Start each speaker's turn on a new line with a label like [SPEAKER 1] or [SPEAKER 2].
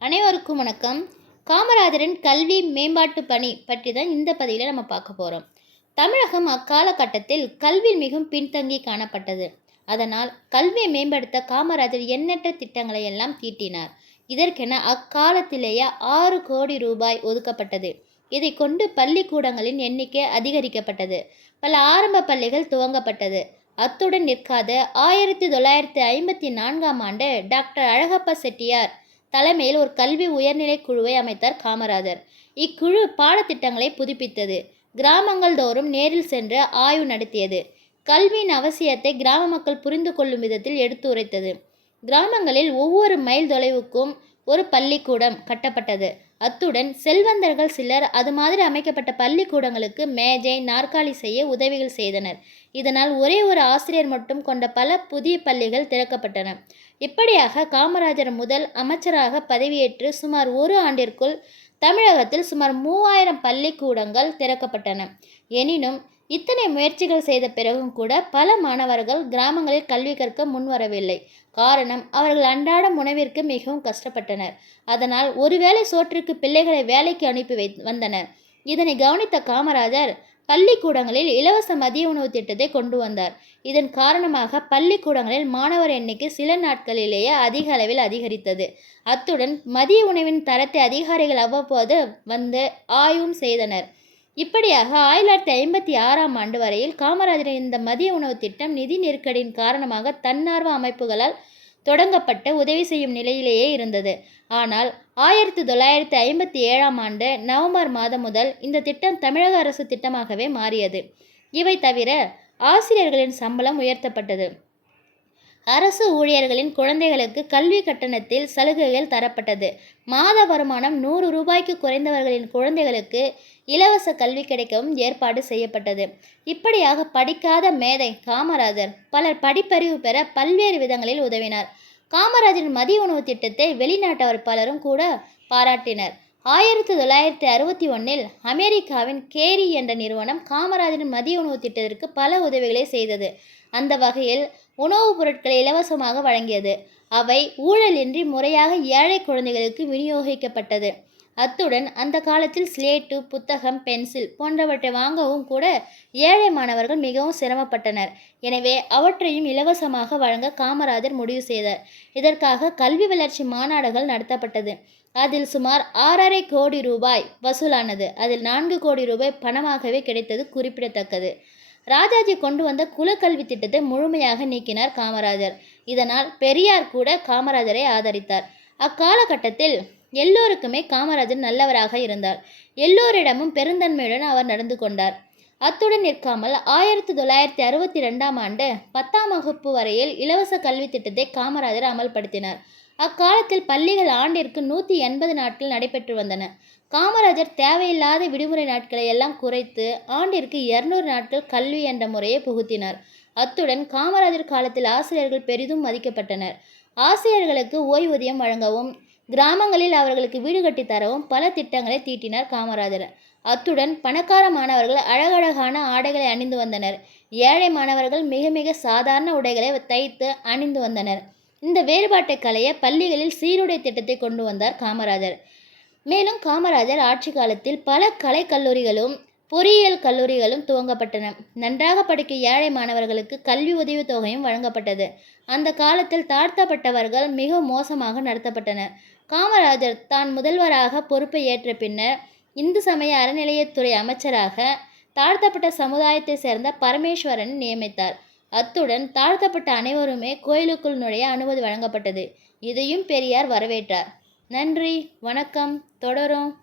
[SPEAKER 1] அனைவருக்கும் வணக்கம். காமராஜரின் கல்வி மேம்பாட்டு பணி பற்றி தான் இந்த பதிவில் நம்ம பார்க்க போகிறோம் தமிழகம் அக்காலகட்டத்தில் கல்வி மிகவும் பின்தங்கி காணப்பட்டது. அதனால் கல்வியை மேம்படுத்த காமராஜர் எண்ணற்ற திட்டங்களை எல்லாம் தீட்டினார். இதற்கென அக்காலத்திலேயே ஆறு கோடி ரூபாய் ஒதுக்கப்பட்டது. இதை கொண்டு பள்ளிக்கூடங்களின் எண்ணிக்கை அதிகரிக்கப்பட்டது. பல ஆரம்ப பள்ளிகள் துவங்கப்பட்டது. அத்துடன் நிற்காத ஆயிரத்தி தொள்ளாயிரத்தி ஐம்பத்தி நான்காம் ஆண்டு டாக்டர் அழகப்ப செட்டியார் தலைமையில் ஒரு கல்வி உயர்நிலை குழுவை அமைத்தார் காமராஜர். இக்குழு பாடத்திட்டங்களை புதுப்பித்தது. கிராமங்கள் தோறும் நேரில் சென்று ஆய்வு நடத்தியது. கல்வியின் அவசியத்தை கிராம மக்கள் புரிந்து கொள்ளும் விதத்தில் எடுத்துரைத்தது. கிராமங்களில் ஒவ்வொரு மைல் தொலைவுக்கும் ஒரு பள்ளிக்கூடம் கட்டப்பட்டது. அத்துடன் செல்வந்தர்கள் சிலர் அது மாதிரி அமைக்கப்பட்ட பள்ளிக்கூடங்களுக்கு மேஜை நாற்காலி செய்ய உதவிகள் செய்தனர். இதனால் ஒரே ஒரு ஆசிரியர் மட்டும் கொண்ட பல புதிய பள்ளிகள் திறக்கப்பட்டன. இப்படியாக காமராஜர் முதல் அமைச்சராக பதவியேற்று சுமார் ஒரு ஆண்டிற்குள் தமிழகத்தில் சுமார் மூவாயிரம் பள்ளிக்கூடங்கள் திறக்கப்பட்டன. எனினும் இத்தனை முயற்சிகள் செய்த பிறகும் கூட பல மாணவர்கள் கிராமங்களில் கல்வி கற்க முன்வரவில்லை. காரணம் அவர்கள் அன்றாட உணவிற்கு மிகவும் கஷ்டப்பட்டனர். அதனால் ஒருவேளை சோற்றுக்கு பிள்ளைகளை வேலைக்கு அனுப்பி வை வந்தனர். இதனை கவனித்த காமராஜர் பள்ளிக்கூடங்களில் இலவச மதிய உணவு திட்டத்தை கொண்டு வந்தார். இதன் காரணமாக பள்ளிக்கூடங்களில் மாணவர் எண்ணிக்கை சில நாட்களிலேயே அதிக அளவில் அதிகரித்தது. அத்துடன் மதிய உணவின் தரத்தை அதிகாரிகள் அவ்வப்போது வந்து ஆய்வும் செய்தனர். இப்படியாக ஆயிரத்தி தொள்ளாயிரத்தி ஐம்பத்தி ஆறாம் ஆண்டு வரையில் காமராஜரின் இந்த மதிய உணவு திட்டம் நிதி நெருக்கடியின் காரணமாக தன்னார்வ அமைப்புகளால் தொடங்கப்பட்ட உதவி செய்யும் நிலையிலேயே இருந்தது. ஆனால் ஆயிரத்தி தொள்ளாயிரத்தி ஐம்பத்தி ஏழாம் ஆண்டு நவம்பர் மாதம் முதல் இந்த திட்டம் தமிழக அரசு திட்டமாகவே மாறியது. இவை தவிர ஆசிரியர்களின் சம்பளம் உயர்த்தப்பட்டது. அரசு ஊழியர்களின் குழந்தைகளுக்கு கல்வி கட்டணத்தில் சலுகைகள் தரப்பட்டது. மாத வருமானம் நூறு ரூபாய்க்கு குறைந்தவர்களின் குழந்தைகளுக்கு இலவச கல்வி கிடைக்கவும் ஏற்பாடு செய்யப்பட்டது. இப்படியாக படிக்காத மேதை காமராஜர் பலர் படிப்பறிவு பெற பல்வேறு விதங்களில் உதவினார். காமராஜரின் மதிய உணவு திட்டத்தை வெளிநாட்டவர் பலரும் கூட பாராட்டினர். ஆயிரத்தி தொள்ளாயிரத்தி அறுபத்தி ஒன்றில் அமெரிக்காவின் கேரி என்ற நிறுவனம் காமராஜரின் மதிய உணவு திட்டத்திற்கு பல உதவிகளை செய்தது. அந்த வகையில் உணவுப் பொருட்களை இலவசமாக வழங்கியது. அவை ஊழலின்றி முறையாக ஏழை குழந்தைகளுக்கு விநியோகிக்கப்பட்டது. அத்துடன் அந்த காலத்தில் ஸ்லேட்டு புத்தகம் பென்சில் போன்றவற்றை வாங்கவும் கூட ஏழை மாணவர்கள் மிகவும் சிரமப்பட்டனர். எனவே அவற்றையும் இலவசமாக வழங்க காமராஜர் முடிவு செய்தார். இதற்காக கல்வி வளர்ச்சி மாநாடுகள் நடத்தப்பட்டது. அதில் சுமார் ஆறரை கோடி ரூபாய் வசூலானது. அதில் நான்கு கோடி ரூபாய் பணமாகவே கிடைத்தது குறிப்பிடத்தக்கது. ராஜாஜி கொண்டு வந்த குலக்கல்வி திட்டத்தை முழுமையாக நீக்கினார் காமராஜர். இதனால் பெரியார் கூட காமராஜரை ஆதரித்தார். அக்காலகட்டத்தில் எல்லோருக்குமே காமராஜர் நல்லவராக இருந்தார். எல்லோரிடமும் பெருந்தன்மையுடன் அவர் நடந்து கொண்டார். அத்துடன் நிற்காமல் ஆயிரத்தி தொள்ளாயிரத்தி அறுபத்தி ரெண்டாம் ஆண்டு பத்தாம் வகுப்பு வரையில் இலவச கல்வி திட்டத்தை காமராஜர் அமல்படுத்தினார். அக்காலத்தில் பள்ளிகள் ஆண்டிற்கு நூற்றி எண்பது நாட்கள் நடைபெற்று வந்தன. காமராஜர் தேவையில்லாத விடுமுறை நாட்களை எல்லாம் குறைத்து ஆண்டிற்கு இருநூறு நாட்கள் கல்வி என்ற முறையை புகுத்தினார். அத்துடன் காமராஜர் காலத்தில் ஆசிரியர்கள் பெரிதும் மதிக்கப்பட்டனர். ஆசிரியர்களுக்கு ஓய்வூதியம் வழங்கவும் கிராமங்களில் அவர்களுக்கு வீடு கட்டி தரவும் பல திட்டங்களை தீட்டினார் காமராஜர். அத்துடன் பணக்கார மாணவர்கள் அழகழகான ஆடைகளை அணிந்து வந்தனர். ஏழை மாணவர்கள் மிக மிக சாதாரண உடைகளை தைத்து அணிந்து வந்தனர். இந்த வேறுபாட்டை களைய பள்ளிகளில் சீருடை திட்டத்தை கொண்டு வந்தார் காமராஜர். மேலும் காமராஜர் ஆட்சி காலத்தில் பல கலை கல்லூரிகளும் பொறியியல் கல்லூரிகளும் துவங்கப்பட்டன. நன்றாக படிக்க ஏழை மாணவர்களுக்கு கல்வி உதவித் தொகையும் வழங்கப்பட்டது. அந்த காலத்தில் தாழ்த்தப்பட்டவர்கள் மிக மோசமாக நடத்தப்பட்டனர். காமராஜர் தான் முதல்வராக பொறுப்பை ஏற்ற பின்னர் இந்து சமய அறநிலையத்துறை அமைச்சராக தாழ்த்தப்பட்ட சமுதாயத்தை சேர்ந்த பரமேஸ்வரன் நியமித்தார். அத்துடன் தாழ்த்தப்பட்ட அனைவருமே கோயிலுக்குள் நுழைய அனுமதி வழங்கப்பட்டது. இதையும் பெரியார் வரவேற்றார். நன்றி வணக்கம் தொடரும்.